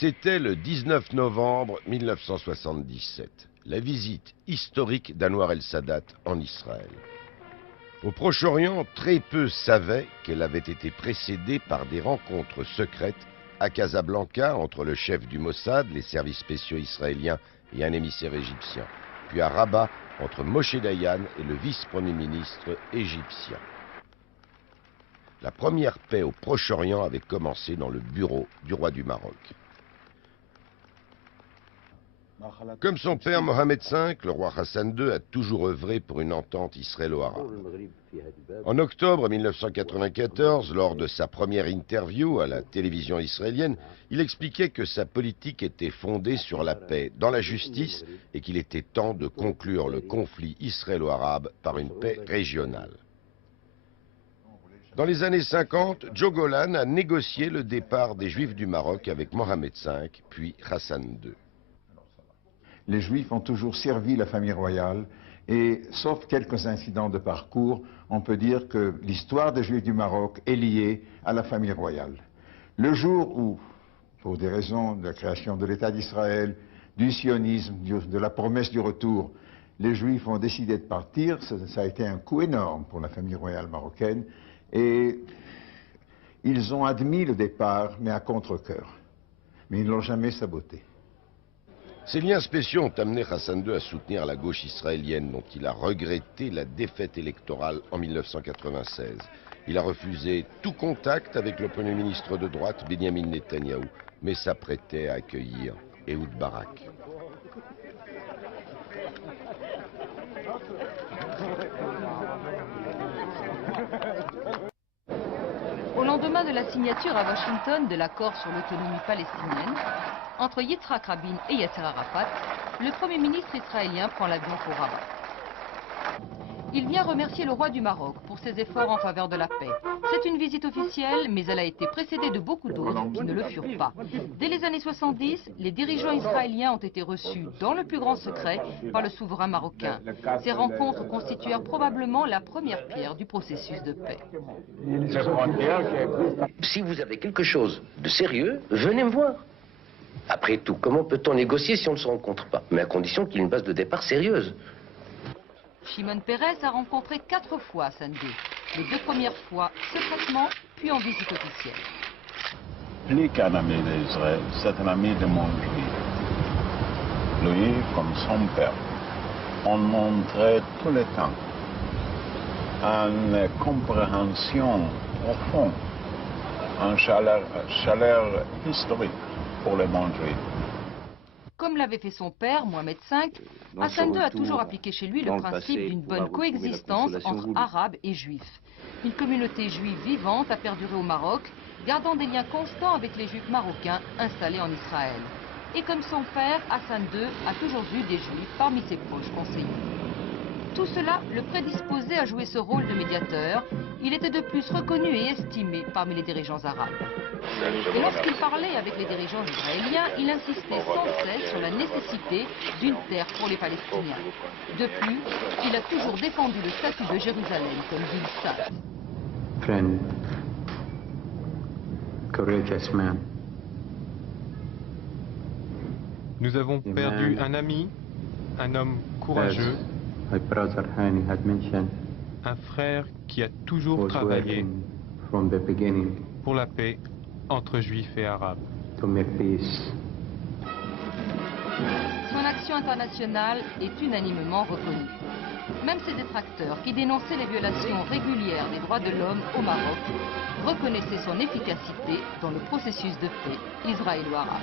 C'était le 19 novembre 1977, la visite historique d'Anwar el-Sadat en Israël. Au Proche-Orient, très peu savaient qu'elle avait été précédée par des rencontres secrètes à Casablanca entre le chef du Mossad, les services spéciaux israéliens et un émissaire égyptien, puis à Rabat entre Moshe Dayan et le vice-premier ministre égyptien. La première paix au Proche-Orient avait commencé dans le bureau du roi du Maroc. Comme son père Mohamed V, le roi Hassan II a toujours œuvré pour une entente israélo-arabe. En octobre 1994, lors de sa première interview à la télévision israélienne, il expliquait que sa politique était fondée sur la paix dans la justice et qu'il était temps de conclure le conflit israélo-arabe par une paix régionale. Dans les années 50, Joe Golan a négocié le départ des Juifs du Maroc avec Mohamed V, puis Hassan II. Les Juifs ont toujours servi la famille royale et, sauf quelques incidents de parcours, on peut dire que l'histoire des Juifs du Maroc est liée à la famille royale. Le jour où, pour des raisons de la création de l'État d'Israël, du sionisme, de la promesse du retour, les Juifs ont décidé de partir, ça a été un coup énorme pour la famille royale marocaine et ils ont admis le départ, mais à contre-cœur. Mais ils ne l'ont jamais saboté. Ces liens spéciaux ont amené Hassan II à soutenir la gauche israélienne dont il a regretté la défaite électorale en 1996. Il a refusé tout contact avec le Premier ministre de droite, Benyamin Netanyahou, mais s'apprêtait à accueillir Ehud Barak. Au lendemain de la signature à Washington de l'accord sur l'autonomie palestinienne, entre Yitzhak Rabin et Yasser Arafat, le Premier ministre israélien prend l'avion pour Rabat. Il vient remercier le roi du Maroc pour ses efforts en faveur de la paix. C'est une visite officielle, mais elle a été précédée de beaucoup d'autres qui ne le furent pas. Dès les années 70, les dirigeants israéliens ont été reçus dans le plus grand secret par le souverain marocain. Ces rencontres constituèrent probablement la première pierre du processus de paix. Si vous avez quelque chose de sérieux, venez me voir. Après tout, comment peut-on négocier si on ne se rencontre pas? Mais à condition qu'il y ait une base de départ sérieuse. Shimon Peres a rencontré 4 fois Hassan II. Les 2 premières fois secrètement, puis en visite officielle. Plus qu'un ami d'Israël, c'est un ami de mon juif. Lui, comme son père, on montrait tout le temps une compréhension profonde, une chaleur historique pour le monde juif. Comme l'avait fait son père, Mohamed V, Hassan II a toujours appliqué chez lui le principe d'une bonne coexistence entre arabes et juifs. Une communauté juive vivante a perduré au Maroc, gardant des liens constants avec les juifs marocains installés en Israël. Et comme son père, Hassan II a toujours eu des juifs parmi ses proches conseillers. Tout cela le prédisposait à jouer ce rôle de médiateur. Il était de plus reconnu et estimé parmi les dirigeants arabes. Et lorsqu'il parlait avec les dirigeants israéliens, il insistait sans cesse sur la nécessité d'une terre pour les Palestiniens. De plus, il a toujours défendu le statut de Jérusalem comme ville sainte. Friend, courageous man. Nous avons perdu un ami, un homme courageux, My brother Hani had mentioned, un frère qui a toujours was travaillé working from the beginning pour la paix entre juifs et arabes. to make peace. Son action internationale est unanimement reconnue. Même ses détracteurs, qui dénonçaient les violations régulières des droits de l'homme au Maroc, reconnaissaient son efficacité dans le processus de paix israélo-arabe.